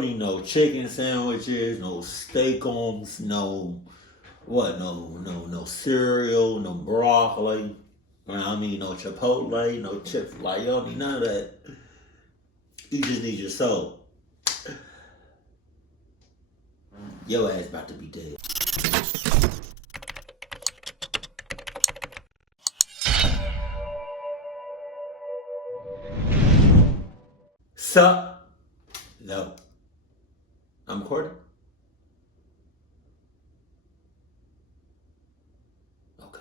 Need no chicken sandwiches, no steakums, no cereal, no broccoli. I mean, no Chipotle, no chips. Like, you don't need none of that. You just need your soul. Your ass about to be dead. Sup? No. I'm recording? Okay.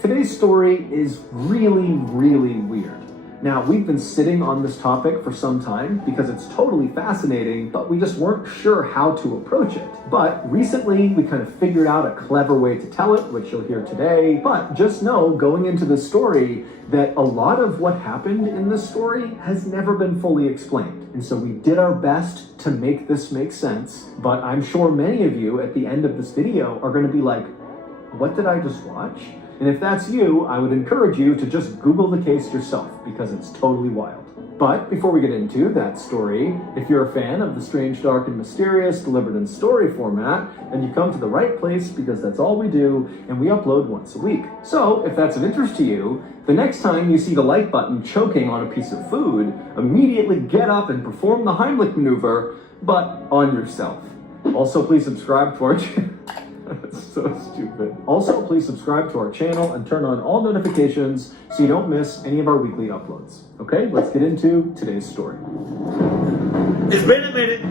Today's story is really weird. Now, we've been sitting on this topic for some time because it's totally fascinating, but we just weren't sure how to approach it. But recently, we kind of figured out a clever way to tell it, which you'll hear today. But just know, going into this story, that a lot of what happened in this story has never been fully explained. And so we did our best to make this make sense, but I'm sure many of you at the end of this video are going to be like, what did I just watch? And if that's you, I would encourage you to just Google the case yourself because it's totally wild. But before we get into that story, if you're a fan of the strange, dark, and mysterious delivered in story format, then you've come to the right place because that's all we do, and we upload once a week. So if that's of interest to you, the next time you see the like button choking on a piece of food, immediately get up and perform the Heimlich maneuver, but on yourself. Also, please subscribe to our channel. That's so stupid. Also, please subscribe to our channel and turn on all notifications so you don't miss any of our weekly uploads. Okay, let's get into today's story. It's been a minute.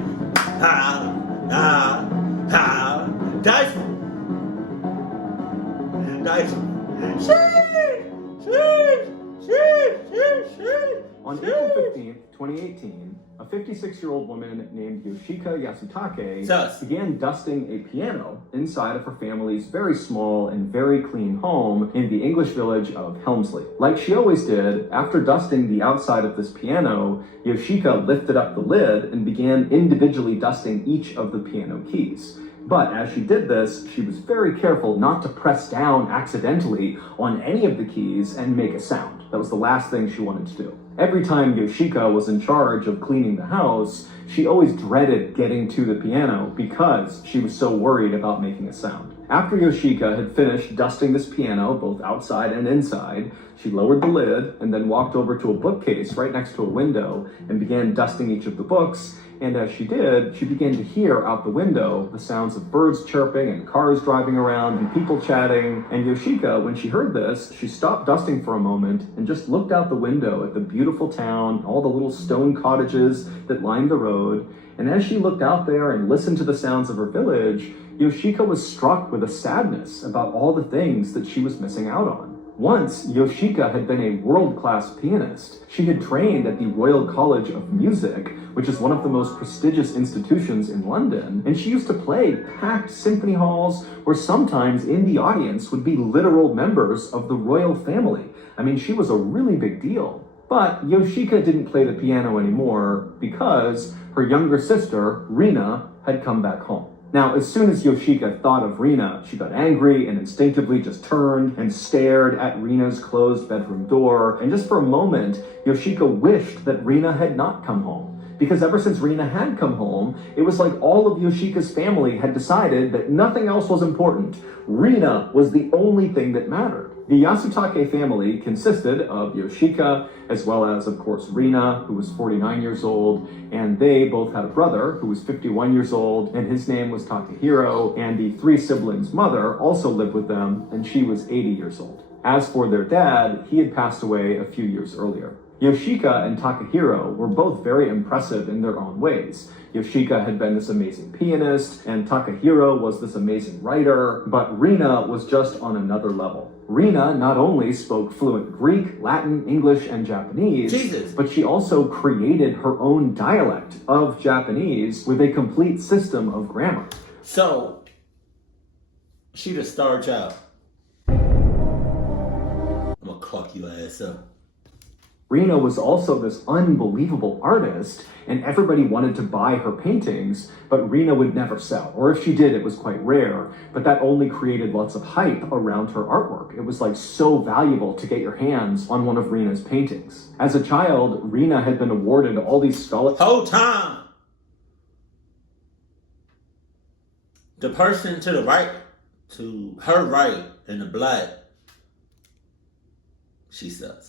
On April 15th, 2018, a 56-year-old woman named Yoshika Yasutake began dusting a piano inside of her family's very small and very clean home in the English village of Helmsley. Like she always did, after dusting the outside of this piano, Yoshika lifted up the lid and began individually dusting each of the piano keys. But as she did this, she was very careful not to press down accidentally on any of the keys and make a sound. That was the last thing she wanted to do. Every time Yoshika was in charge of cleaning the house, she always dreaded getting to the piano because she was so worried about making a sound. After Yoshika had finished dusting this piano, both outside and inside, she lowered the lid and then walked over to a bookcase right next to a window and began dusting each of the books. And as she did, she began to hear out the window the sounds of birds chirping and cars driving around and people chatting. And Yoshika, when she heard this, she stopped dusting for a moment and just looked out the window at the beautiful town, all the little stone cottages that lined the road. And as she looked out there and listened to the sounds of her village, Yoshika was struck with a sadness about all the things that she was missing out on. Once, Yoshika had been a world-class pianist. She had trained at the Royal College of Music, which is one of the most prestigious institutions in London, and she used to play packed symphony halls where sometimes in the audience would be literal members of the royal family. I mean, she was a really big deal. But Yoshika didn't play the piano anymore because her younger sister, Rina, had come back home. Now, as soon as Yoshika thought of Rina, she got angry and instinctively just turned and stared at Rina's closed bedroom door. And just for a moment, Yoshika wished that Rina had not come home. Because ever since Rina had come home, it was like all of Yoshika's family had decided that nothing else was important. Rina was the only thing that mattered. The Yasutake family consisted of Yoshika, as well as, of course, Rina, who was 49 years old, and they both had a brother who was 51 years old, and his name was Takahiro, and the three siblings' mother also lived with them, and she was 80 years old. As for their dad, he had passed away a few years earlier. Yoshika and Takahiro were both very impressive in their own ways. Yoshika had been this amazing pianist, and Takahiro was this amazing writer, but Rina was just on another level. Rina not only spoke fluent Greek, Latin, English, and Japanese, but she also created her own dialect of Japanese with a complete system of grammar. So, she the star child. I'm gonna clock your ass up. Rina was also this unbelievable artist, and everybody wanted to buy her paintings, but Rina would never sell. Or if she did, it was quite rare, but that only created lots of hype around her artwork. It was like so valuable to get your hands on one of Rina's paintings. As a child, Rina had been awarded all these scholarships. Whole time! The person to the right, to her right, in the black, she sucks.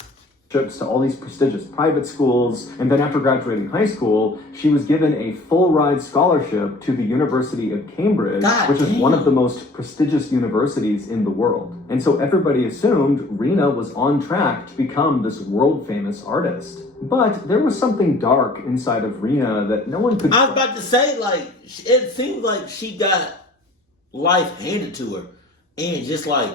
To all these prestigious private schools, and then after graduating high school, she was given a full-ride scholarship to the University of Cambridge, which is one of the most prestigious universities in the world. And so everybody assumed Rena was on track to become this world-famous artist. But there was something dark inside of Rena that no one could... I was about to say, like, it seemed like she got life handed to her, and just like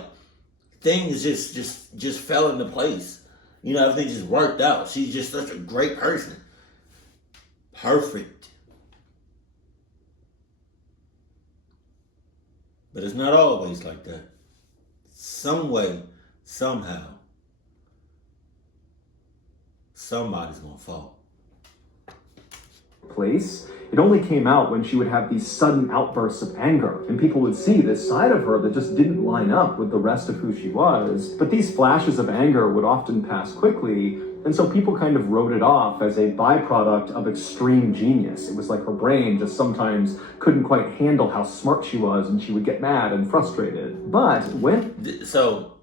things just fell into place. You know, everything just worked out. She's just such a great person. Perfect. But it's not always like that. Some way, somehow, somebody's gonna fall. Place. It only came out when she would have these sudden outbursts of anger, and people would see this side of her that just didn't line up with the rest of who she was. But these flashes of anger would often pass quickly, and so people kind of wrote it off as a byproduct of extreme genius. It was like her brain just sometimes couldn't quite handle how smart she was, and she would get mad and frustrated. But when... So,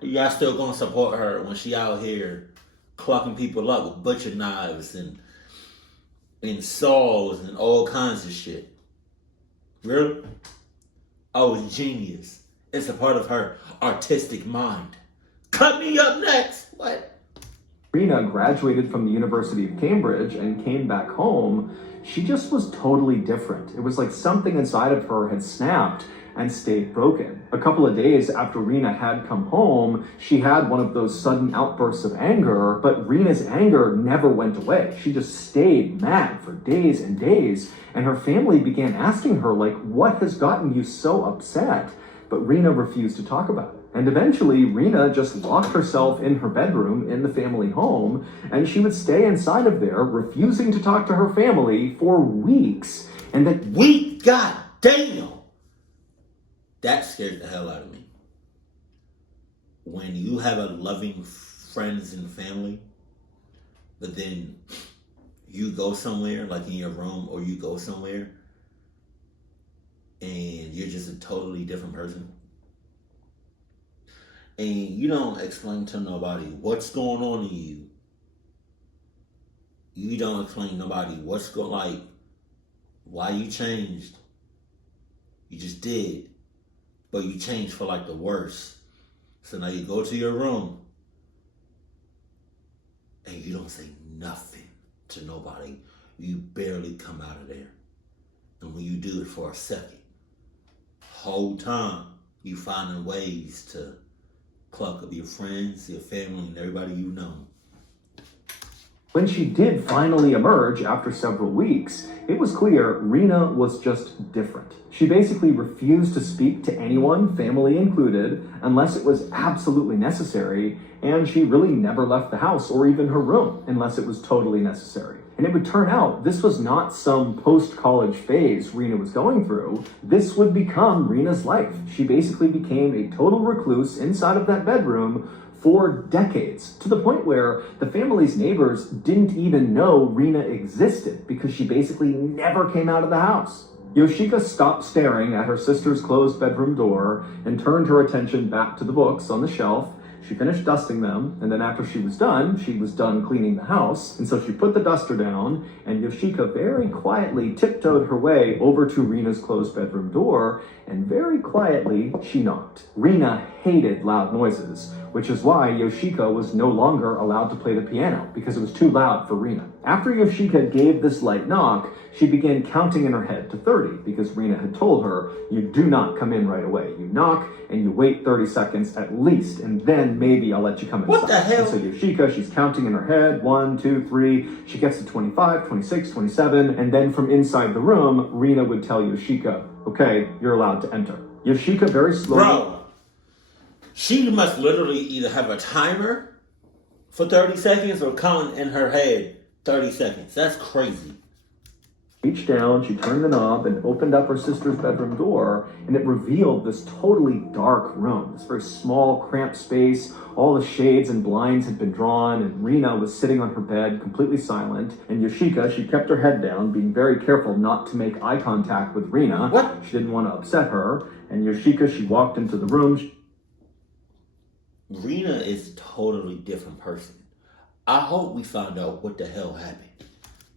y'all still gonna support her when she out here clucking people up with butcher knives and saws and all kinds of shit? Really? Oh, it's genius. It's a part of her artistic mind. Cut me up next. What? Rena graduated from the University of Cambridge and came back home, she just was totally different. It was like something inside of her had snapped and stayed broken. A couple of days after Rena had come home, she had one of those sudden outbursts of anger, but Rena's anger never went away. She just stayed mad for days and days, and her family began asking her, like, what has gotten you so upset? But Rena refused to talk about it. And eventually, Rena just locked herself in her bedroom in the family home, and she would stay inside of there, refusing to talk to her family for weeks. And then, God damn! That scared the hell out of me. When you have a loving friends and family, but then you go somewhere, like in your room, or you go somewhere, and you're just a totally different person. And you don't explain to nobody what's going on in you. You don't explain to nobody why you changed. You just did. But you changed for like the worse. So now you go to your room and you don't say nothing to nobody. You barely come out of there. And when you do it for a second, whole time you finding ways to cluck up your friends, your family, and everybody you know. When she did finally emerge after several weeks, it was clear Rena was just different. She basically refused to speak to anyone, family included, unless it was absolutely necessary, and she really never left the house or even her room unless it was totally necessary. And it would turn out this was not some post-college phase Rena was going through. This would become Rena's life. She basically became a total recluse inside of that bedroom for decades, to the point where the family's neighbors didn't even know Rena existed because she basically never came out of the house. Yoshika stopped staring at her sister's closed bedroom door and turned her attention back to the books on the shelf. She finished dusting them, and then after she was done cleaning the house, and so she put the duster down, and Yoshika very quietly tiptoed her way over to Rena's closed bedroom door, and very quietly she knocked. Rena hated loud noises, which is why Yoshika was no longer allowed to play the piano, because it was too loud for Rena. After Yoshika gave this light knock, she began counting in her head to 30, because Rena had told her, you do not come in right away. You knock, and you wait 30 seconds at least, and then maybe I'll let you come inside. What the hell? And so Yoshika, she's counting in her head, 1, 2, 3, she gets to 25, 26, 27, and then from inside the room, Rena would tell Yoshika, okay, you're allowed to enter. Yoshika very slowly... Bro, she must literally either have a timer for 30 seconds or count in her head 30 seconds. That's crazy. Reached down, she turned the knob and opened up her sister's bedroom door, and it revealed this totally dark room, this very small, cramped space. All the shades and blinds had been drawn, and Rena was sitting on her bed, completely silent. And Yoshika, she kept her head down, being very careful not to make eye contact with Rena. What? She didn't want to upset her. And Yoshika, she walked into the room. Rena is a totally different person. I hope we find out what the hell happened.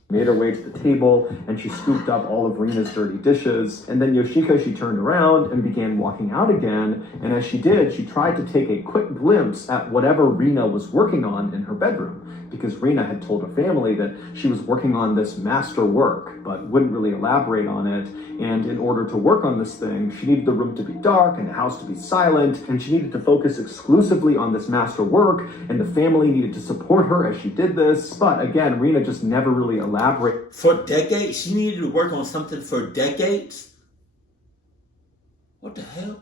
Made her way to the table, and she scooped up all of Rena's dirty dishes. And then Yoshika, she turned around and began walking out again. And as she did, she tried to take a quick glimpse at whatever Rena was working on in her bedroom, because Rena had told her family that she was working on this master work, but wouldn't really elaborate on it. And in order to work on this thing, she needed the room to be dark and the house to be silent, and she needed to focus exclusively on this master work, and the family needed to support her as she did this. But again, Rena just never really elaborated. For decades? She needed to work on something for decades? What the hell?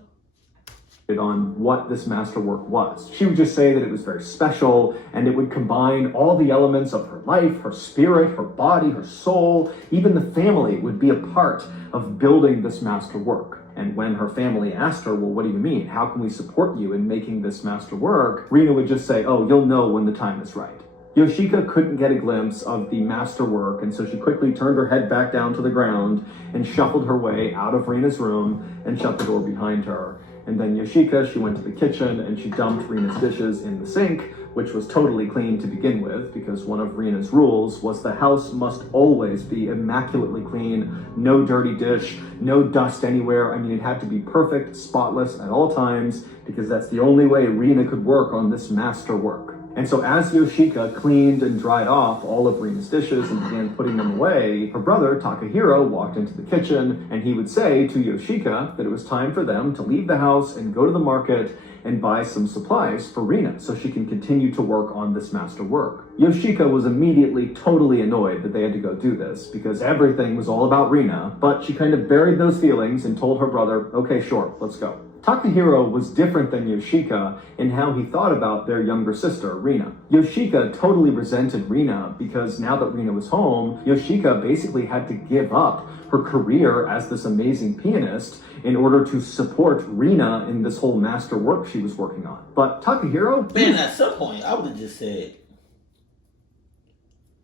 On what this masterwork was. She would just say that it was very special, and it would combine all the elements of her life, her spirit, her body, her soul. Even the family would be a part of building this masterwork. And when her family asked her, well, what do you mean? How can we support you in making this masterwork? Rena would just say, oh, you'll know when the time is right. Yoshika couldn't get a glimpse of the masterwork, and so she quickly turned her head back down to the ground and shuffled her way out of Rena's room and shut the door behind her. And then Yoshika, she went to the kitchen and she dumped Rena's dishes in the sink, which was totally clean to begin with, because one of Rena's rules was the house must always be immaculately clean, no dirty dish, no dust anywhere. I mean, it had to be perfect, spotless at all times, because that's the only way Rena could work on this master work. And so as Yoshika cleaned and dried off all of Rena's dishes and began putting them away, her brother Takahiro walked into the kitchen, and he would say to Yoshika that it was time for them to leave the house and go to the market and buy some supplies for Rena so she can continue to work on this master work. Yoshika was immediately totally annoyed that they had to go do this, because everything was all about Rena, but she kind of buried those feelings and told her brother, okay, sure, let's go. Takahiro was different than Yoshika in how he thought about their younger sister, Rena. Yoshika totally resented Rena because now that Rena was home, Yoshika basically had to give up her career as this amazing pianist in order to support Rena in this whole master work she was working on. But Takahiro... Man, at some point, I would have just said,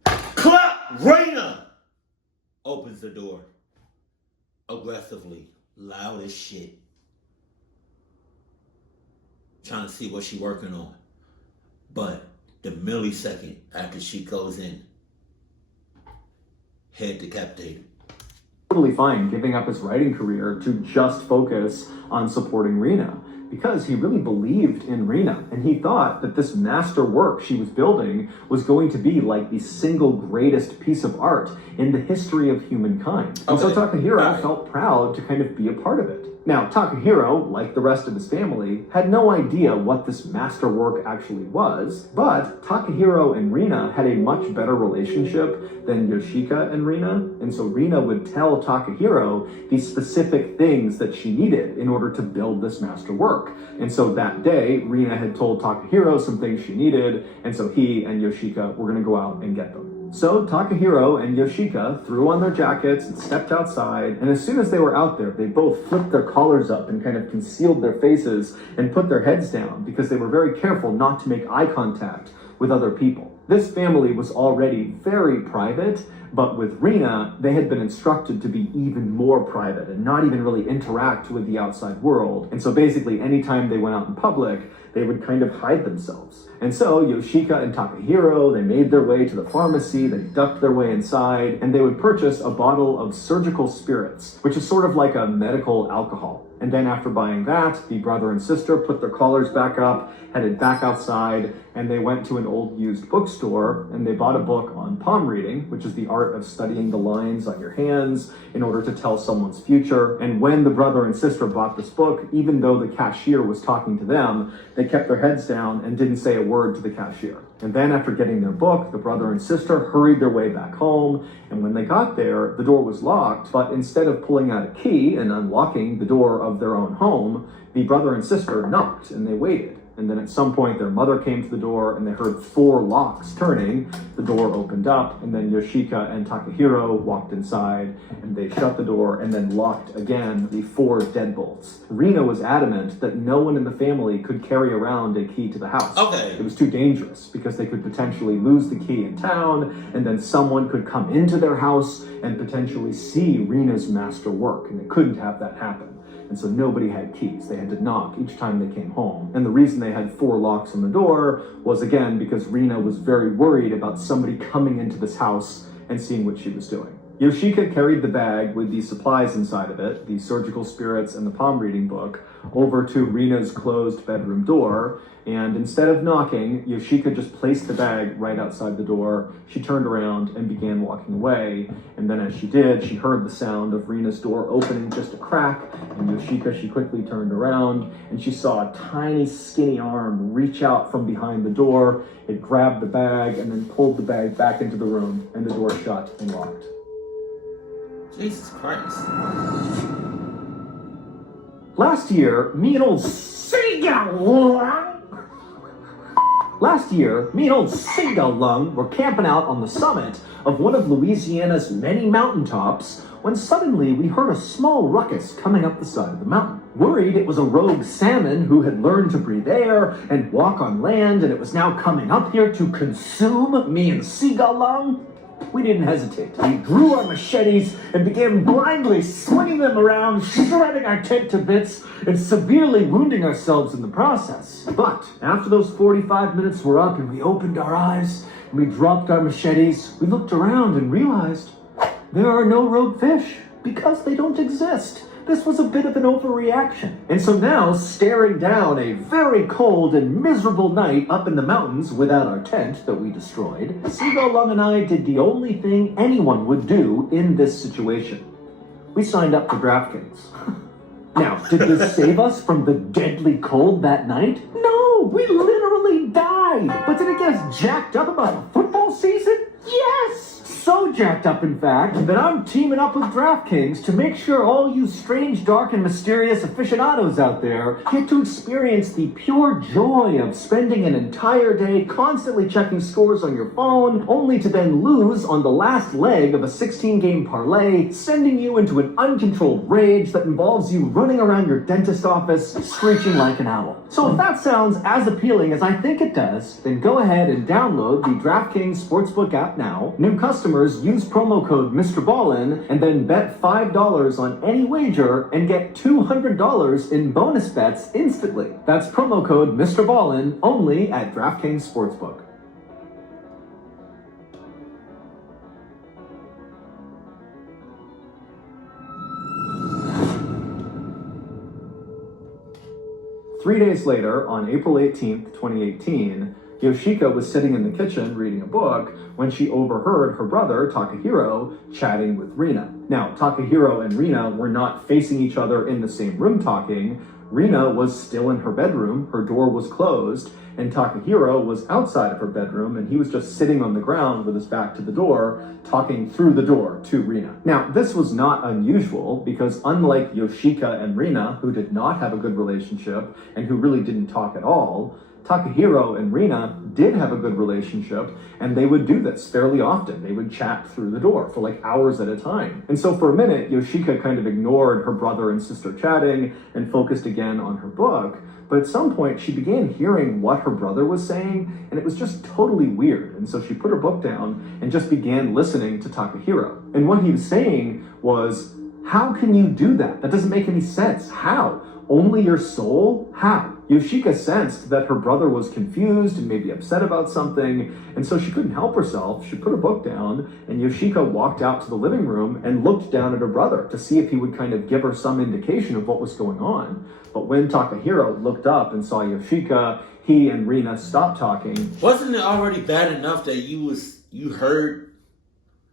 clap! Rena! Opens the door. Aggressively. Loud as shit. Trying to see what she's working on. But the millisecond after she goes in, head decapitated. Totally fine giving up his writing career to just focus on supporting Rena, because he really believed in Rena, and he thought that this master work she was building was going to be like the single greatest piece of art in the history of humankind. And so Takahiro felt proud to kind of be a part of it. Now, Takahiro, like the rest of his family, had no idea what this masterwork actually was, but Takahiro and Rena had a much better relationship than Yoshika and Rena, and so Rena would tell Takahiro the specific things that she needed in order to build this masterwork. And so that day, Rena had told Takahiro some things she needed, and so he and Yoshika were going to go out and get them. So Takahiro and Yoshika threw on their jackets and stepped outside, and as soon as they were out there, they both flipped their collars up and kind of concealed their faces and put their heads down because they were very careful not to make eye contact with other people. This family was already very private, but with Rena, they had been instructed to be even more private and not even really interact with the outside world. And so basically, anytime they went out in public, they would kind of hide themselves. And so Yoshika and Takahiro, they made their way to the pharmacy, they ducked their way inside, and they would purchase a bottle of surgical spirits, which is sort of like a medical alcohol. And then after buying that, the brother and sister put their collars back up, headed back outside, and they went to an old used bookstore, and they bought a book on palm reading, which is the art of studying the lines on your hands in order to tell someone's future. And when the brother and sister bought this book, even though the cashier was talking to them, they kept their heads down and didn't say a word to the cashier. And then after getting their book, the brother and sister hurried their way back home, and when they got there, the door was locked, but instead of pulling out a key and unlocking the door of their own home, the brother and sister knocked and they waited. And then at some point, their mother came to the door and they heard 4 locks turning. The door opened up, and then Yoshika and Takahiro walked inside, and they shut the door and then locked again the 4 deadbolts. Rina was adamant that no one in the family could carry around a key to the house. Okay. It was too dangerous because they could potentially lose the key in town, and then someone could come into their house and potentially see Rina's master work, and they couldn't have that happen. And so nobody had keys. They had to knock each time they came home. And the reason they had 4 locks on the door was, again, because Rina was very worried about somebody coming into this house and seeing what she was doing. Yoshika carried the bag with the supplies inside of it, the surgical spirits and the palm reading book, over to Rina's closed bedroom door, and instead of knocking, Yoshika just placed the bag right outside the door. She turned around and began walking away, and then as she did, she heard the sound of Rina's door opening just a crack, and Yoshika, she quickly turned around, and she saw a tiny, skinny arm reach out from behind the door. It grabbed the bag, and then pulled the bag back into the room, and the door shut and locked. Jesus Christ. Last year, me and old Singalung were camping out on the summit of one of Louisiana's many mountaintops when suddenly we heard a small ruckus coming up the side of the mountain. Worried it was a rogue salmon who had learned to breathe air and walk on land, and it was now coming up here to consume me and Singalung, we didn't hesitate. We drew our machetes and began blindly swinging them around, shredding our tent to bits and severely wounding ourselves in the process. But after those 45 minutes were up and we opened our eyes and we dropped our machetes, we looked around and realized there are no rogue fish because they don't exist. This was a bit of an overreaction. And so now, staring down a very cold and miserable night up in the mountains without our tent that we destroyed, Singalung and I did the only thing anyone would do in this situation. We signed up for DraftKings. Now, did this save us from the deadly cold that night? No, we literally died. But did it get us jacked up about the football season? Yes! So jacked up, in fact, that I'm teaming up with DraftKings to make sure all you strange, dark, and mysterious aficionados out there get to experience the pure joy of spending an entire day constantly checking scores on your phone, only to then lose on the last leg of a 16-game parlay, sending you into an uncontrolled rage that involves you running around your dentist office, screeching like an owl. So if that sounds as appealing as I think it does, then go ahead and download the DraftKings Sportsbook app now. New customers use promo code MrBallen and then bet $5 on any wager and get $200 in bonus bets instantly. That's promo code MrBallen only at DraftKings Sportsbook. Three days later, on April 18th, 2018, Yoshika was sitting in the kitchen reading a book when she overheard her brother, Takahiro, chatting with Rina. Now, Takahiro and Rina were not facing each other in the same room talking. Rina was still in her bedroom, her door was closed, and Takahiro was outside of her bedroom, and he was just sitting on the ground with his back to the door, talking through the door to Rina. Now, this was not unusual, because unlike Yoshika and Rina, who did not have a good relationship, and who really didn't talk at all, Takahiro and Rina did have a good relationship, and they would do this fairly often. They would chat through the door for like hours at a time. And so for a minute, Yoshika kind of ignored her brother and sister chatting and focused again on her book. But at some point, she began hearing what her brother was saying, and it was just totally weird. And so she put her book down and just began listening to Takahiro. And what he was saying was, how can you do that? That doesn't make any sense. How? Only your soul? How? Yoshika sensed that her brother was confused and maybe upset about something, and so she couldn't help herself. She put her book down, and Yoshika walked out to the living room and looked down at her brother to see if he would kind of give her some indication of what was going on. But when Takahiro looked up and saw Yoshika, he and Rina stopped talking. Wasn't it already bad enough that you heard?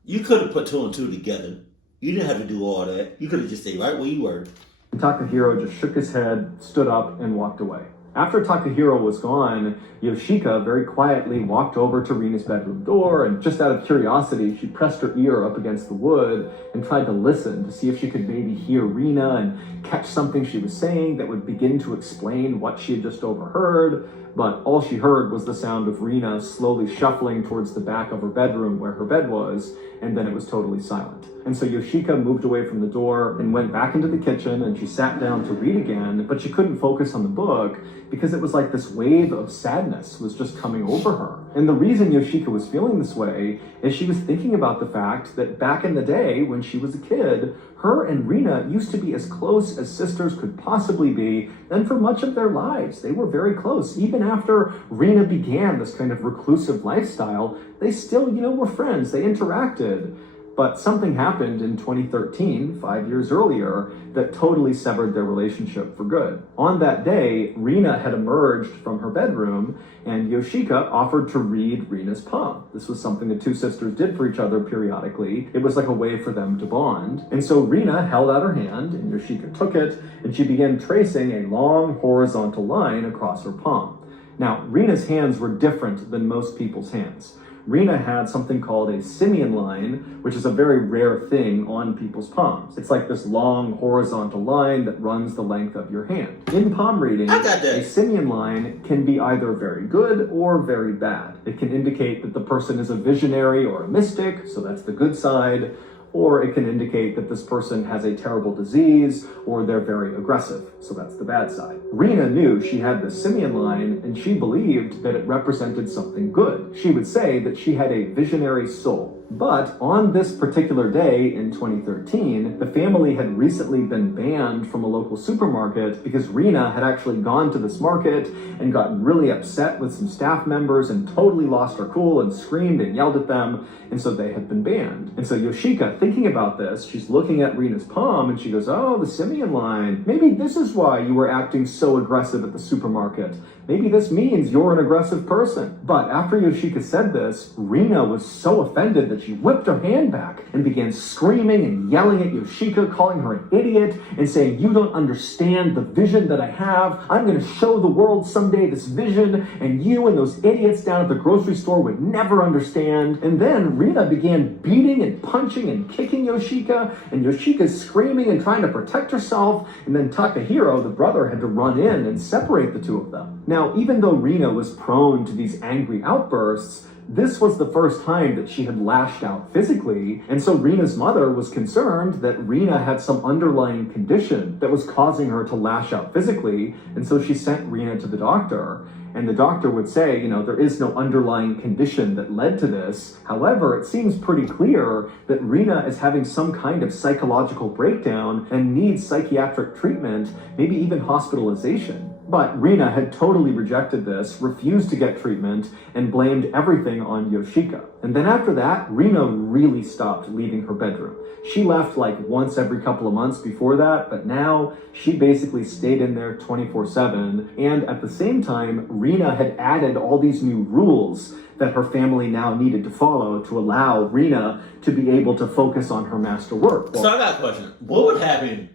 You could have put 2 and 2 together. You didn't have to do all that. You could have just stayed right where you were. Takahiro just shook his head, stood up, and walked away. After Takahiro was gone, Yoshika very quietly walked over to Rina's bedroom door, and just out of curiosity, she pressed her ear up against the wood and tried to listen to see if she could maybe hear Rina and catch something she was saying that would begin to explain what she had just overheard. but all she heard was the sound of Rina slowly shuffling towards the back of her bedroom where her bed was, and then it was totally silent. And so Yoshika moved away from the door and went back into the kitchen, and she sat down to read again, but she couldn't focus on the book because it was like this wave of sadness was just coming over her. And the reason Yoshika was feeling this way is she was thinking about the fact that back in the day when she was a kid, her and Rina used to be as close as sisters could possibly be, and for much of their lives, they were very close. Even after Rina began this kind of reclusive lifestyle, they still, were friends. They interacted. But something happened in 2013, 5 years earlier, that totally severed their relationship for good. On that day, Rina had emerged from her bedroom, and Yoshika offered to read Rina's palm. This was something the two sisters did for each other periodically. It was like a way for them to bond. And so Rina held out her hand, and Yoshika took it, and she began tracing a long horizontal line across her palm. Now, Rina's hands were different than most people's hands. Rina had something called a simian line, which is a very rare thing on people's palms. It's like this long horizontal line that runs the length of your hand. In palm reading, a simian line can be either very good or very bad. It can indicate that the person is a visionary or a mystic, so that's the good side, or it can indicate that this person has a terrible disease or they're very aggressive, so that's the bad side. Rina knew she had the simian line, and she believed that it represented something good. She would say that she had a visionary soul. But on this particular day in 2013, the family had recently been banned from a local supermarket because Rina had actually gone to this market and gotten really upset with some staff members and totally lost her cool and screamed and yelled at them, and so they had been banned. And so Yoshika, thinking about this, she's looking at Rina's palm and she goes, oh, the simian line. Maybe this is why you were acting so aggressive at the supermarket. Maybe this means you're an aggressive person. But after Yoshika said this, Rina was so offended that she whipped her hand back and began screaming and yelling at Yoshika, calling her an idiot and saying, you don't understand the vision that I have. I'm going to show the world someday this vision, and you and those idiots down at the grocery store would never understand. And then Rina began beating and punching and kicking Yoshika, and Yoshika's screaming and trying to protect herself. And then Takahiro, the brother, had to run in and separate the two of them. Now, even though Rina was prone to these angry outbursts, this was the first time that she had lashed out physically, and so Rina's mother was concerned that Rina had some underlying condition that was causing her to lash out physically, and so she sent Rina to the doctor. And the doctor would say, there is no underlying condition that led to this. However, it seems pretty clear that Rina is having some kind of psychological breakdown and needs psychiatric treatment, maybe even hospitalization. But Rina had totally rejected this, refused to get treatment, and blamed everything on Yoshika. And then after that, Rina really stopped leaving her bedroom. She left like once every couple of months before that, but now she basically stayed in there 24/7. And at the same time, Rina had added all these new rules that her family now needed to follow to allow Rina to be able to focus on her master work. So I got a question. What would happen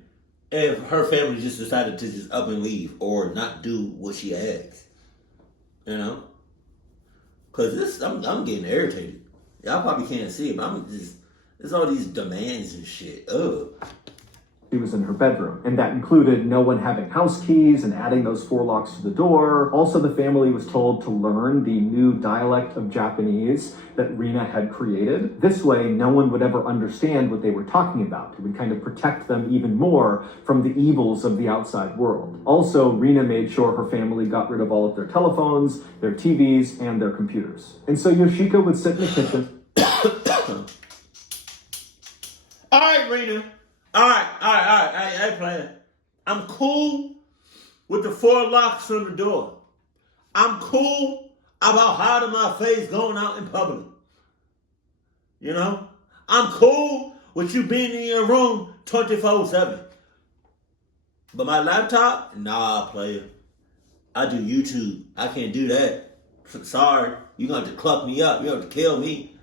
if her family just decided to just up and leave or not do what she asked? Because I'm getting irritated. Y'all probably can't see it, but there's all these demands and shit. Ugh. She was in her bedroom, and that included no one having house keys and adding those 4 locks to the door. Also, the family was told to learn the new dialect of Japanese that Rina had created. This way, no one would ever understand what they were talking about. It would kind of protect them even more from the evils of the outside world. Also, Rina made sure her family got rid of all of their telephones, their TVs, and their computers. And so Yoshika would sit in the kitchen. All right, Rina. All right. I ain't playing. I'm cool with the 4 locks on the door. I'm cool about hiding my face going out in public. I'm cool with you being in your room 24/7. But my laptop, nah, player. I do YouTube. I can't do that. Sorry. You're going to have to cluck me up. You're going to have to kill me.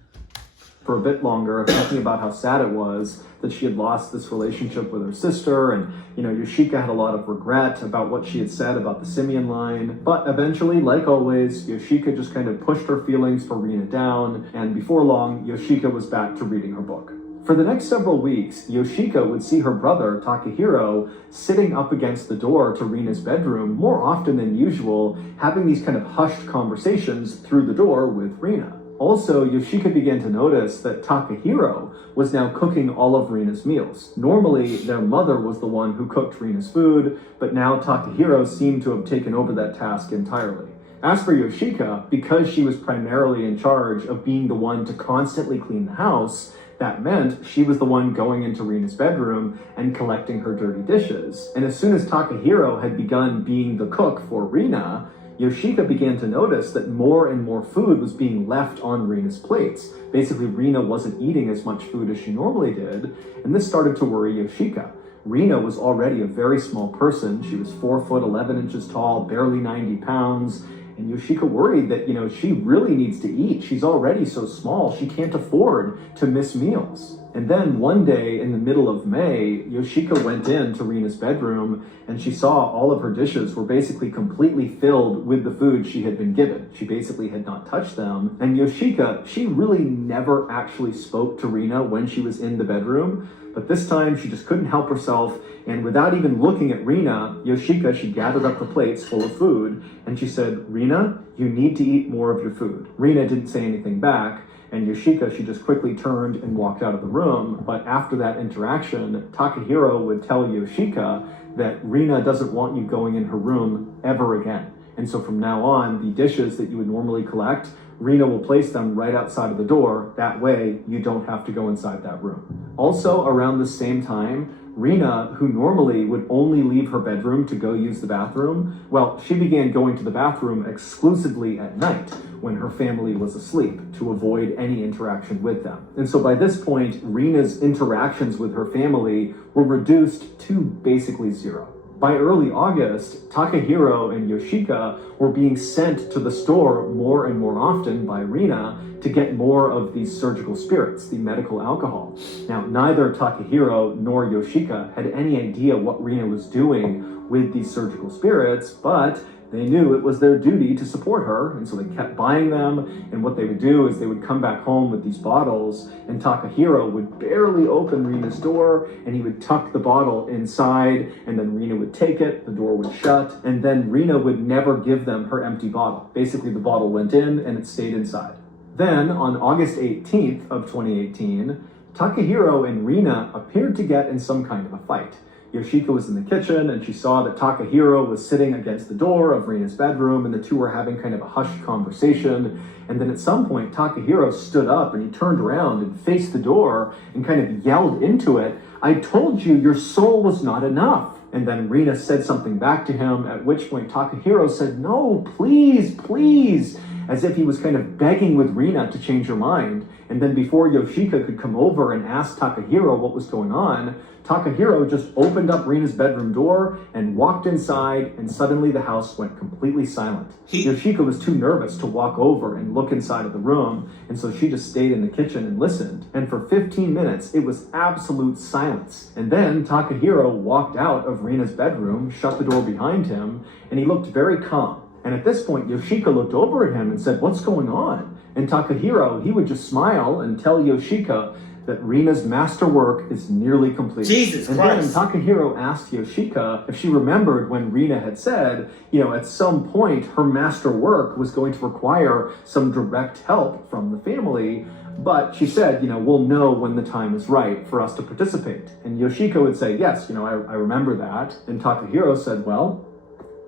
For a bit longer, thinking about how sad it was that she had lost this relationship with her sister, and Yoshika had a lot of regret about what she had said about the simian line. But eventually, like always, Yoshika just kind of pushed her feelings for Rina down, and before long, Yoshika was back to reading her book. For the next several weeks, Yoshika would see her brother, Takahiro, sitting up against the door to Rina's bedroom more often than usual, having these kind of hushed conversations through the door with Rina. Also, Yoshika began to notice that Takahiro was now cooking all of Rina's meals. Normally, their mother was the one who cooked Rina's food, but now Takahiro seemed to have taken over that task entirely. As for Yoshika, because she was primarily in charge of being the one to constantly clean the house, that meant she was the one going into Rina's bedroom and collecting her dirty dishes. And as soon as Takahiro had begun being the cook for Rina, Yoshika began to notice that more and more food was being left on Rina's plates. Basically, Rina wasn't eating as much food as she normally did, and this started to worry Yoshika. Rina was already a very small person. She was 4 foot 11 inches tall, barely 90 pounds, and Yoshika worried that, she really needs to eat. She's already so small, she can't afford to miss meals. And then one day in the middle of May, Yoshika went into Rina's bedroom and she saw all of her dishes were basically completely filled with the food she had been given. She basically had not touched them. And Yoshika, she really never actually spoke to Rina when she was in the bedroom. But this time she just couldn't help herself, and without even looking at Rina, Yoshika, she gathered up the plates full of food and she said, "Rina, you need to eat more of your food." Rina didn't say anything back, and Yoshika, she just quickly turned and walked out of the room. But after that interaction, Takahiro would tell Yoshika that Rina doesn't want you going in her room ever again. And so from now on, the dishes that you would normally collect, Rina will place them right outside of the door. That way, you don't have to go inside that room. Also, around the same time, Rina, who normally would only leave her bedroom to go use the bathroom, well, she began going to the bathroom exclusively at night when her family was asleep to avoid any interaction with them. And so by this point, Rina's interactions with her family were reduced to basically zero. By early August, Takahiro and Yoshika were being sent to the store more and more often by Rina to get more of these surgical spirits, the medical alcohol. Now, neither Takahiro nor Yoshika had any idea what Rina was doing with these surgical spirits, but they knew it was their duty to support her, and so they kept buying them. And what they would do is they would come back home with these bottles, and Takahiro would barely open Rina's door, and he would tuck the bottle inside, and then Rina would take it, the door would shut, and then Rina would never give them her empty bottle. Basically, the bottle went in, and it stayed inside. Then, on August 18th of 2018, Takahiro and Rina appeared to get in some kind of a fight. Yoshika was in the kitchen and she saw that Takahiro was sitting against the door of Rina's bedroom, and the two were having kind of a hushed conversation. And then at some point, Takahiro stood up and he turned around and faced the door and kind of yelled into it, "I told you your soul was not enough." And then Rina said something back to him, at which point Takahiro said, "No, please, please," as if he was kind of begging with Rina to change her mind. And then before Yoshika could come over and ask Takahiro what was going on, Takahiro just opened up Rina's bedroom door and walked inside, and suddenly the house went completely silent. Yoshika was too nervous to walk over and look inside of the room, and so she just stayed in the kitchen and listened. And for 15 minutes, it was absolute silence. And then Takahiro walked out of Rina's bedroom, shut the door behind him, and he looked very calm. And at this point, Yoshika looked over at him and said, "What's going on?" And Takahiro, he would just smile and tell Yoshika that Rina's masterwork is nearly complete. Jesus Christ. Then Takahiro asked Yoshika if she remembered when Rina had said, at some point her masterwork was going to require some direct help from the family. But she said, we'll know when the time is right for us to participate. And Yoshika would say, "Yes, I remember that." And Takahiro said, "Well,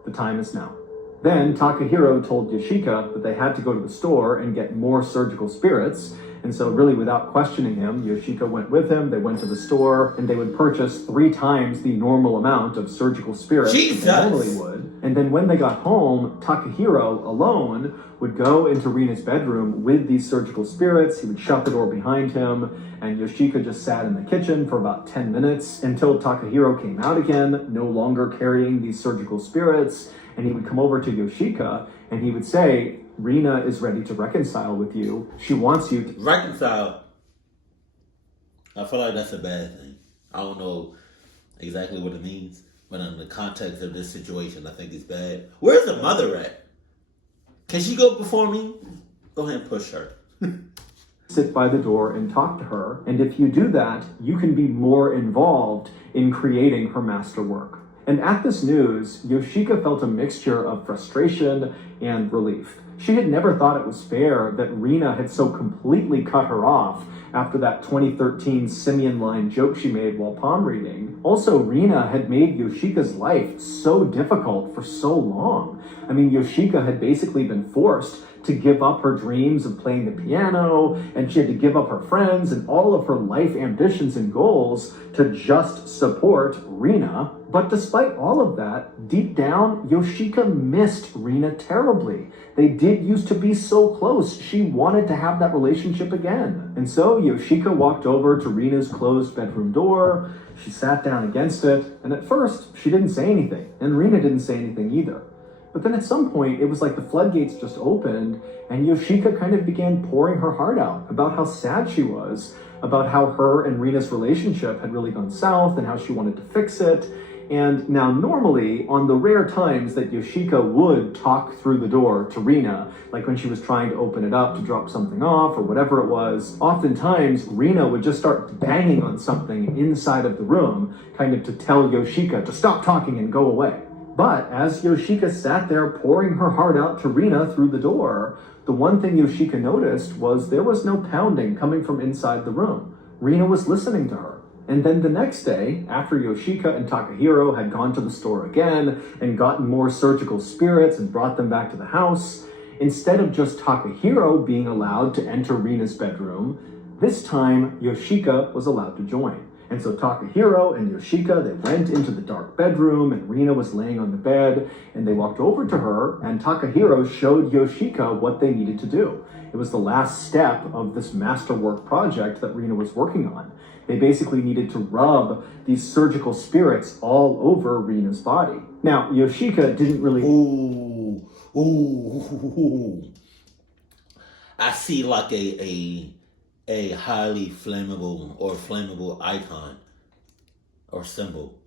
the time is now." Then Takahiro told Yoshika that they had to go to the store and get more surgical spirits. And so really without questioning him, Yoshika went with him. They went to the store and they would purchase 3 times the normal amount of surgical spirits that they normally would. And then when they got home, Takahiro alone would go into Rina's bedroom with these surgical spirits. He would shut the door behind him, and Yoshika just sat in the kitchen for about 10 minutes until Takahiro came out again, no longer carrying these surgical spirits. And he would come over to Yoshika and he would say, "Rina is ready to reconcile with you. She wants you to..." Reconcile. I feel like that's a bad thing. I don't know exactly what it means, but in the context of this situation, I think it's bad. Where's the mother at? Can she go before me? Go ahead and push her. sit by the door and talk to her. And if you do that, you can be more involved in creating her masterwork. And at this news, Yoshika felt a mixture of frustration and relief. She had never thought it was fair that Rina had so completely cut her off after that 2013 Simeon line joke she made while palm reading. Also, Rina had made Yoshika's life so difficult for so long. I mean, Yoshika had basically been forced to give up her dreams of playing the piano, and she had to give up her friends and all of her life ambitions and goals to just support Rina. But despite all of that, deep down, Yoshika missed Rina terribly. They did used to be so close. She wanted to have that relationship again. And so Yoshika walked over to Rina's closed bedroom door. She sat down against it, and at first, she didn't say anything, and Rina didn't say anything either. But then at some point, it was like the floodgates just opened, and Yoshika kind of began pouring her heart out about how sad she was, about how her and Rina's relationship had really gone south and how she wanted to fix it. And now normally, on the rare times that Yoshika would talk through the door to Rina, like when she was trying to open it up to drop something off or whatever it was, oftentimes Rina would just start banging on something inside of the room, kind of to tell Yoshika to stop talking and go away. But as Yoshika sat there pouring her heart out to Rina through the door, the one thing Yoshika noticed was there was no pounding coming from inside the room. Rina was listening to her. And then the next day, after Yoshika and Takahiro had gone to the store again and gotten more surgical spirits and brought them back to the house, instead of just Takahiro being allowed to enter Rina's bedroom, this time Yoshika was allowed to join. And so Takahiro and Yoshika, they went into the dark bedroom, and Rina was laying on the bed, and they walked over to her, and Takahiro showed Yoshika what they needed to do. It was the last step of this masterwork project that Rina was working on. They basically needed to rub these surgical spirits all over Rina's body. Now, Yoshika didn't really... Ooh. I see like a highly flammable icon or symbol.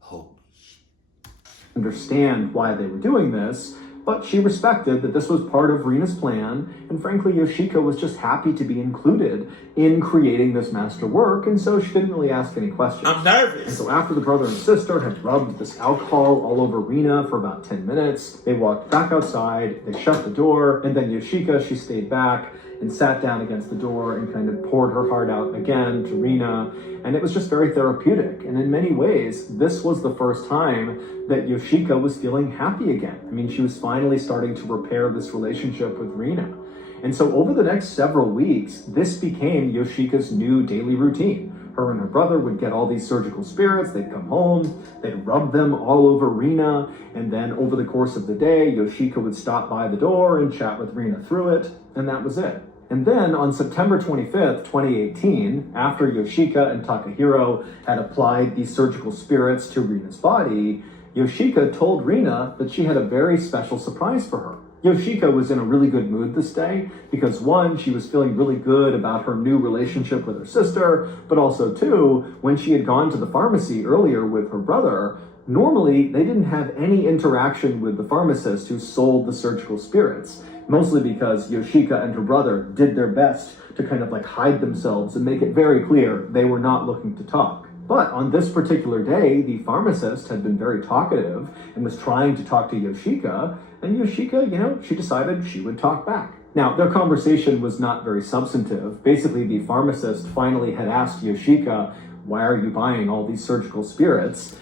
Holy shit. Understand why they were doing this, but she respected that this was part of Rina's plan, and frankly, Yoshika was just happy to be included in creating this masterwork, and so she didn't really ask any questions. I'm nervous. And so after the brother and sister had rubbed this alcohol all over Rina for about 10 minutes, they walked back outside, they shut the door, and then Yoshika, she stayed back and sat down against the door and kind of poured her heart out again to Rina. And it was just very therapeutic. And in many ways, this was the first time that Yoshika was feeling happy again. I mean, she was finally starting to repair this relationship with Rina. And so over the next several weeks, this became Yoshika's new daily routine. Her and her brother would get all these surgical spirits, they'd come home, they'd rub them all over Rina, and then over the course of the day, Yoshika would stop by the door and chat with Rina through it, and that was it. And then on September 25th, 2018, after Yoshika and Takahiro had applied these surgical spirits to Rina's body, Yoshika told Rina that she had a very special surprise for her. Yoshika was in a really good mood this day because one, she was feeling really good about her new relationship with her sister, but also two, when she had gone to the pharmacy earlier with her brother, normally they didn't have any interaction with the pharmacist who sold the surgical spirits, mostly because Yoshika and her brother did their best to kind of like hide themselves and make it very clear they were not looking to talk. But on this particular day, the pharmacist had been very talkative and was trying to talk to Yoshika, and Yoshika, she decided she would talk back. Now, their conversation was not very substantive. Basically, the pharmacist finally had asked Yoshika, why are you buying all these surgical spirits?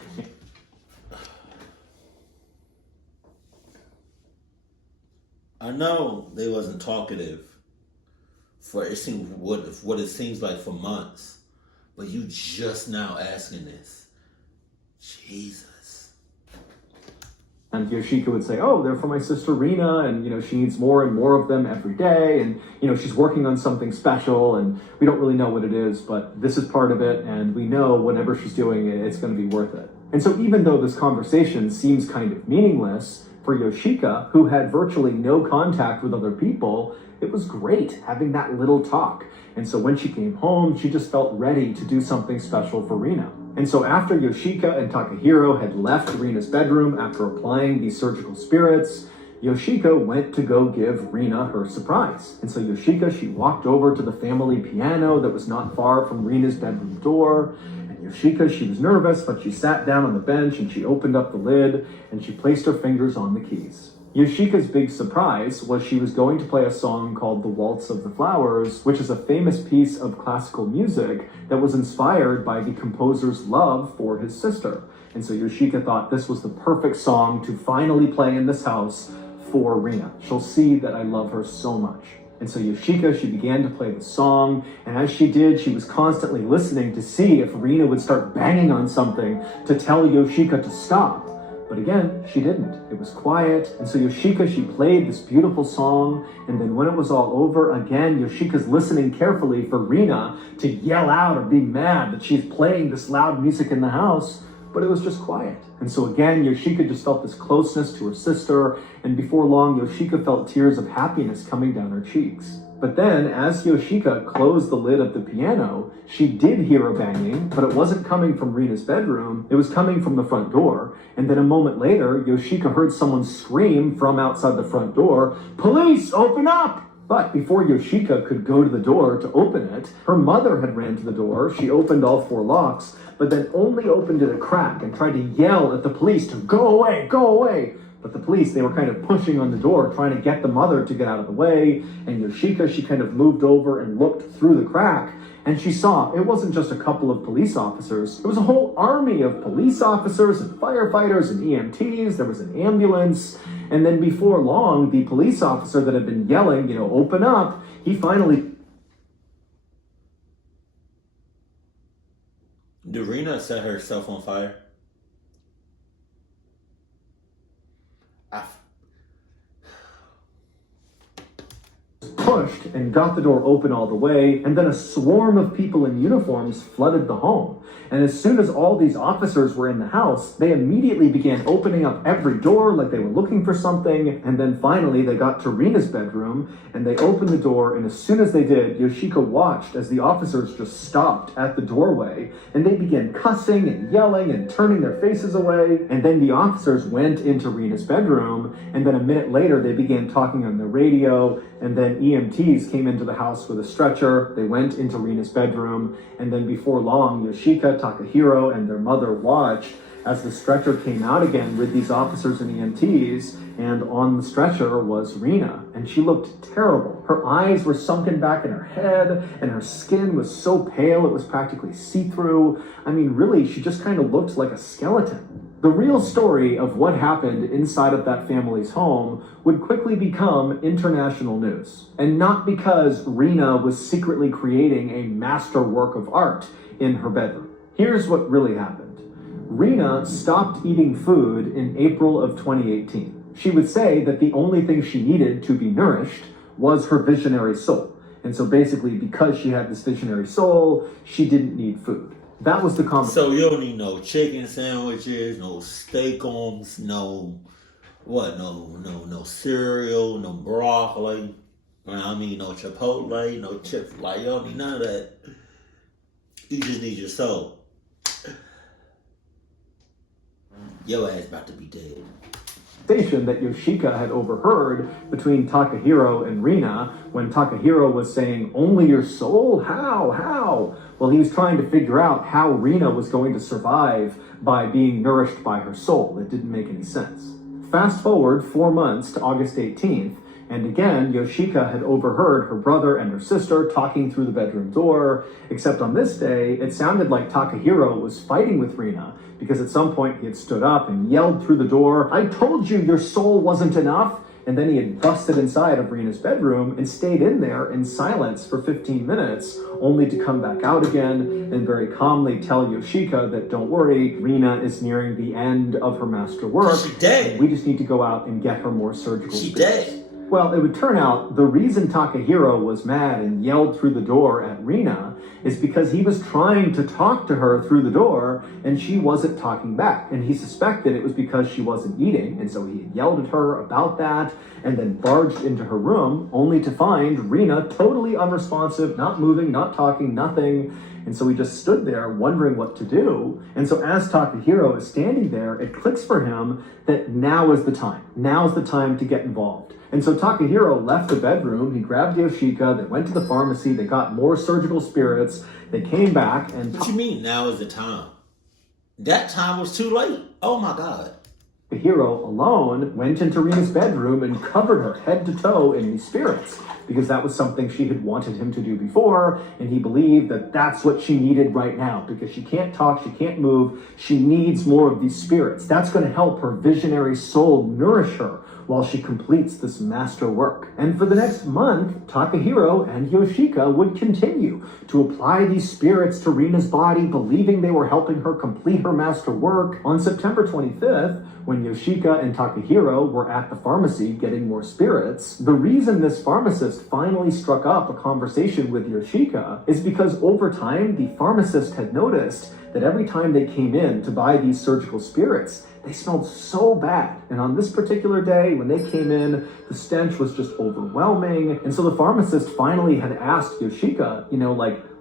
I know they wasn't talkative for what it seems like for months, but you just now asking this. Jesus. And Yoshika would say, oh, they're for my sister Rina, and she needs more and more of them every day, and she's working on something special, and we don't really know what it is, but this is part of it, and we know whatever she's doing, it's going to be worth it. And so even though this conversation seems kind of meaningless, for Yoshika, who had virtually no contact with other people, it was great having that little talk. And so when she came home, she just felt ready to do something special for Rina. And so after Yoshika and Takahiro had left Rina's bedroom after applying these surgical spirits, Yoshika went to go give Rina her surprise. And so Yoshika, she walked over to the family piano that was not far from Rina's bedroom door. And Yoshika, she was nervous, but she sat down on the bench and she opened up the lid and she placed her fingers on the keys. Yoshika's big surprise was she was going to play a song called The Waltz of the Flowers, which is a famous piece of classical music that was inspired by the composer's love for his sister. And so Yoshika thought this was the perfect song to finally play in this house for Rina. She'll see that I love her so much. And so Yoshika, she began to play the song, and as she did, she was constantly listening to see if Rina would start banging on something to tell Yoshika to stop. But again, she didn't. It was quiet, and so Yoshika, she played this beautiful song, and then when it was all over, again, Yoshika's listening carefully for Rina to yell out or be mad that she's playing this loud music in the house, but it was just quiet. And so again, Yoshika just felt this closeness to her sister, and before long, Yoshika felt tears of happiness coming down her cheeks. But then, as Yoshika closed the lid of the piano, she did hear a banging, but it wasn't coming from Rina's bedroom, it was coming from the front door. And then a moment later, Yoshika heard someone scream from outside the front door, "Police, open up!" But before Yoshika could go to the door to open it, her mother had ran to the door. She opened all 4 locks, but then only opened it a crack and tried to yell at the police to go away, go away. But the police, they were kind of pushing on the door, trying to get the mother to get out of the way. And Yoshika, she kind of moved over and looked through the crack. And she saw it wasn't just a couple of police officers. It was a whole army of police officers and firefighters and EMTs. There was an ambulance. And then before long, the police officer that had been yelling, open up, he finally... Did Rina set herself on fire? Pushed and got the door open all the way, and then a swarm of people in uniforms flooded the home. And as soon as all these officers were in the house, they immediately began opening up every door like they were looking for something. And then finally they got to Rina's bedroom and they opened the door, and as soon as they did, Yoshika watched as the officers just stopped at the doorway and they began cussing and yelling and turning their faces away. And then the officers went into Rina's bedroom, and then a minute later they began talking on the radio, and then EMTs came into the house with a stretcher. They went into Rina's bedroom, and then before long, Yoshika, Takahiro, and their mother watched as the stretcher came out again with these officers and EMTs, and on the stretcher was Rina, and she looked terrible. Her eyes were sunken back in her head, and her skin was so pale it was practically see-through. I mean, really, she just kind of looked like a skeleton. The real story of what happened inside of that family's home would quickly become international news. And not because Rina was secretly creating a masterwork of art in her bedroom. Here's what really happened. Rina stopped eating food in April of 2018. She would say that the only thing she needed to be nourished was her visionary soul. And so basically, because she had this visionary soul, she didn't need food. That was the conversation. So you don't need no chicken sandwiches, no steak-ums, no cereal, no broccoli. I mean, no Chipotle, no chips. Like, you don't need none of that. You just need your soul. Your ass about to be dead. That Yoshika had overheard between Takahiro and Rina when Takahiro was saying, "Only your soul? How? Well, he was trying to figure out how Rina was going to survive by being nourished by her soul. It didn't make any sense. Fast forward 4 months to August 18th, and again, Yoshika had overheard her brother and her sister talking through the bedroom door, except on this day, it sounded like Takahiro was fighting with Rina, because at some point he had stood up and yelled through the door, "I told you your soul wasn't enough!" And then he had busted inside of Rina's bedroom and stayed in there in silence for 15 minutes, only to come back out again and very calmly tell Yoshika that, "Don't worry, Rina is nearing the end of her masterwork. She dead. We just need to go out and get her more surgical She fix." dead. Well, it would turn out the reason Takahiro was mad and yelled through the door at Rina is because he was trying to talk to her through the door and she wasn't talking back. And he suspected it was because she wasn't eating. And so he yelled at her about that and then barged into her room only to find Rena totally unresponsive, not moving, not talking, nothing. And so he just stood there wondering what to do. And so as Takahiro is standing there, it clicks for him that now is the time. Now's the time to get involved. And so Takahiro left the bedroom, he grabbed Yoshika, they went to the pharmacy, they got more surgical spirits, they came back and... What you mean now is the time? That time was too late. Oh my God. Takahiro alone went into Rena's bedroom and covered her head to toe in these spirits, because that was something she had wanted him to do before, and he believed that that's what she needed right now, because she can't talk, she can't move, she needs more of these spirits. That's going to help her visionary soul nourish her while she completes this master work. And for the next month, Takahiro and Yoshika would continue to apply these spirits to Rena's body, believing they were helping her complete her master work. On September 25th, when Yoshika and Takahiro were at the pharmacy getting more spirits, the reason this pharmacist finally struck up a conversation with Yoshika is because over time, the pharmacist had noticed that every time they came in to buy these surgical spirits, they smelled so bad. And on this particular day, when they came in, the stench was just overwhelming. And so the pharmacist finally had asked Yoshika,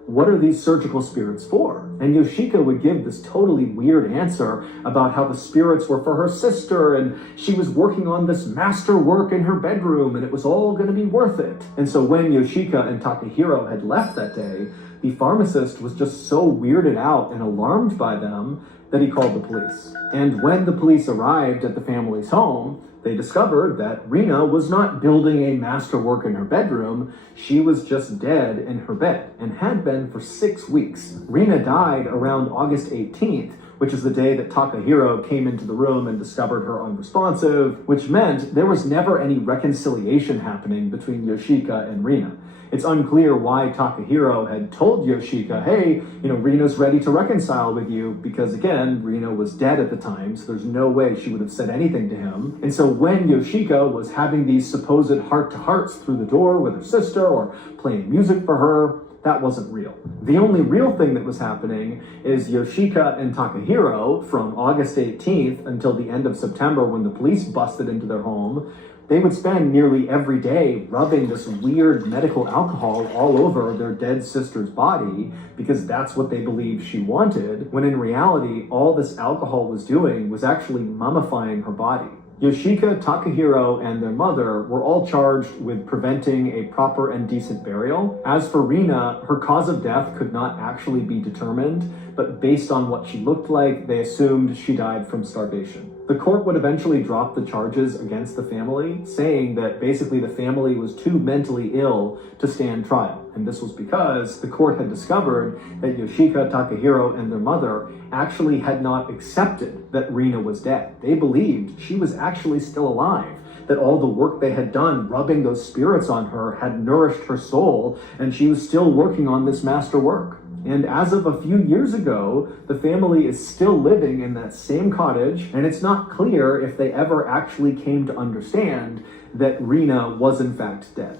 what are these surgical spirits for? And Yoshika would give this totally weird answer about how the spirits were for her sister, and she was working on this master work in her bedroom, and it was all going to be worth it. And so when Yoshika and Takahiro had left that day, the pharmacist was just so weirded out and alarmed by them that he called the police. And when the police arrived at the family's home, they discovered that Rena was not building a masterwork in her bedroom, she was just dead in her bed, and had been for 6 weeks. Rena died around August 18th, which is the day that Takahiro came into the room and discovered her unresponsive, which meant there was never any reconciliation happening between Yoshika and Rena. It's unclear why Takahiro had told Yoshika, hey, Rena's ready to reconcile with you, because again, Rena was dead at the time, so there's no way she would have said anything to him. And so when Yoshika was having these supposed heart-to-hearts through the door with her sister or playing music for her, that wasn't real. The only real thing that was happening is Yoshika and Takahiro, from August 18th until the end of September when the police busted into their home, they would spend nearly every day rubbing this weird medical alcohol all over their dead sister's body because that's what they believed she wanted, when in reality, all this alcohol was doing was actually mummifying her body. Yoshika, Takahiro, and their mother were all charged with preventing a proper and decent burial. As for Rena, her cause of death could not actually be determined, but based on what she looked like, they assumed she died from starvation. The court would eventually drop the charges against the family, saying that basically the family was too mentally ill to stand trial. And this was because the court had discovered that Yoshika, Takahiro, and their mother actually had not accepted that Rena was dead. They believed she was actually still alive, that all the work they had done rubbing those spirits on her had nourished her soul, and she was still working on this master work. And as of a few years ago, the family is still living in that same cottage, and it's not clear if they ever actually came to understand that Rena was in fact dead.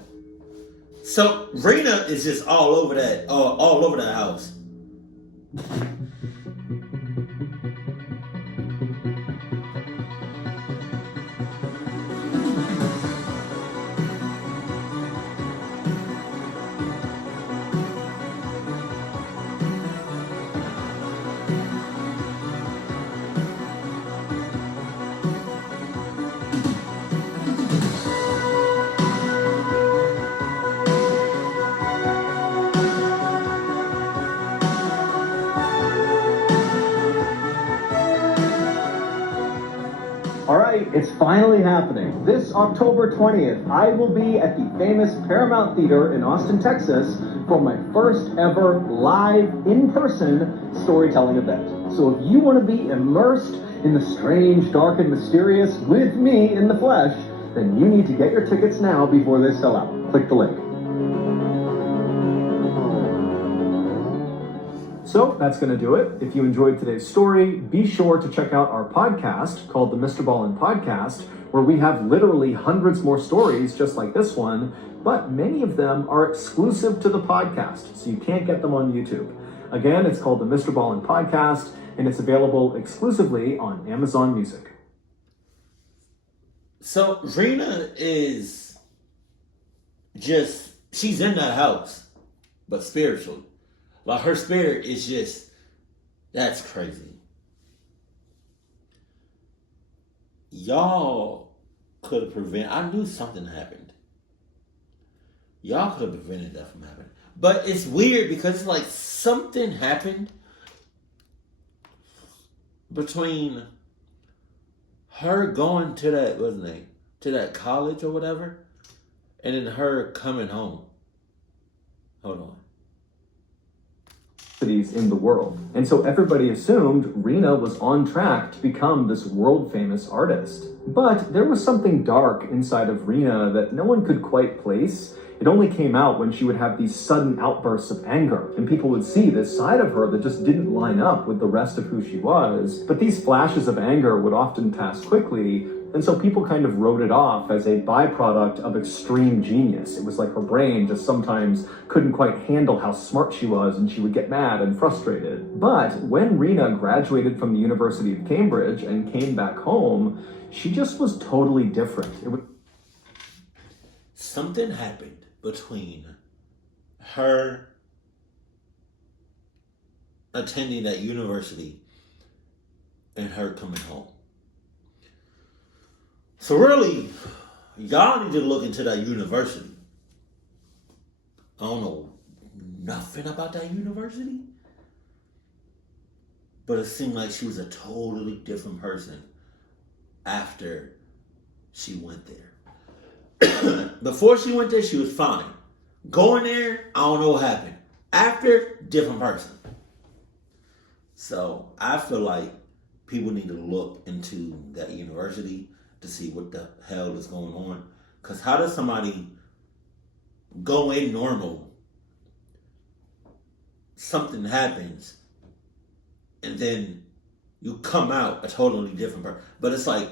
So Rena is just all over that house. It's finally happening. This October 20th, I will be at the famous Paramount Theater in Austin, Texas for my first ever live, in-person storytelling event. So if you want to be immersed in the strange, dark, and mysterious with me in the flesh, then you need to get your tickets now before they sell out. Click the link. So that's going to do it. If you enjoyed today's story, be sure to check out our podcast called the MrBallen Podcast, where we have literally hundreds more stories just like this one, but many of them are exclusive to the podcast, so you can't get them on YouTube. Again, it's called the MrBallen Podcast, and it's available exclusively on Amazon Music. So Rena is just, she's in that house, but spiritually. Like her spirit is just, that's crazy. Y'all could have prevented, I knew something happened. Y'all could have prevented that from happening. But it's weird because it's like something happened between her going to that, wasn't it, to that college or whatever, and then her coming home. Hold on. Cities in the world. And so everybody assumed Rena was on track to become this world famous artist. But there was something dark inside of Rena that no one could quite place. It only came out when she would have these sudden outbursts of anger, and people would see this side of her that just didn't line up with the rest of who she was. But these flashes of anger would often pass quickly, and so people kind of wrote it off as a byproduct of extreme genius. It was like her brain just sometimes couldn't quite handle how smart she was, and she would get mad and frustrated. But when Rena graduated from the University of Cambridge and came back home, she just was totally different. Something happened between her attending that university and her coming home. So really, y'all need to look into that university. I don't know nothing about that university, but it seemed like she was a totally different person after she went there. Before she went there, she was fine. Going there, I don't know what happened. After, different person. So I feel like people need to look into that university to see what the hell is going on. Because how does somebody go in normal, something happens, and then you come out a totally different person? But it's like,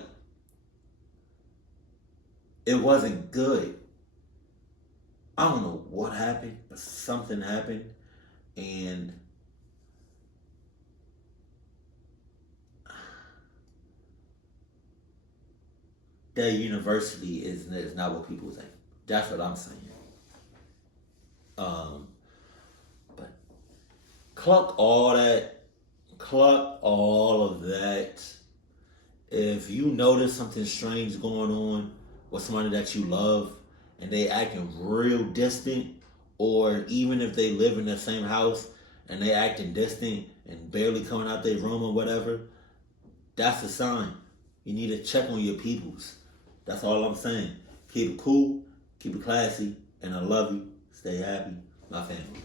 it wasn't good. I don't know what happened, but something happened, and that university is not what people think. That's what I'm saying. But cluck all that. Cluck all of that. If you notice something strange going on with somebody that you love and they acting real distant, or even if they live in the same house and they acting distant and barely coming out their room or whatever, that's a sign. You need to check on your peoples. That's all I'm saying. Keep it cool, keep it classy, and I love you. Stay happy, my family.